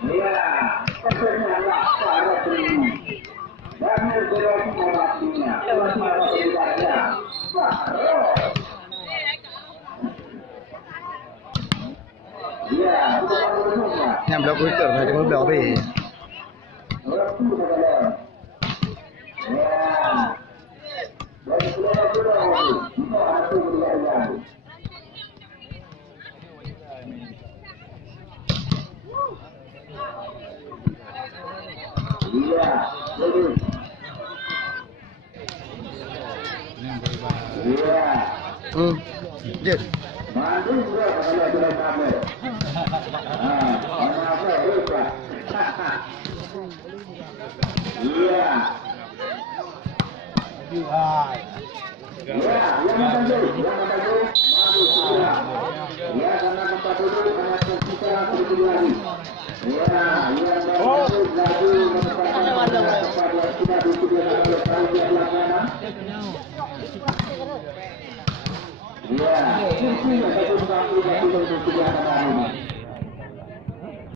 Iya, pesannya lah para terima. Dan berdoa mematinya. Selama beribadah. Iya, bukan berdoa. Yang blok Twitter, nanti mau blok apa? Jet. Ya,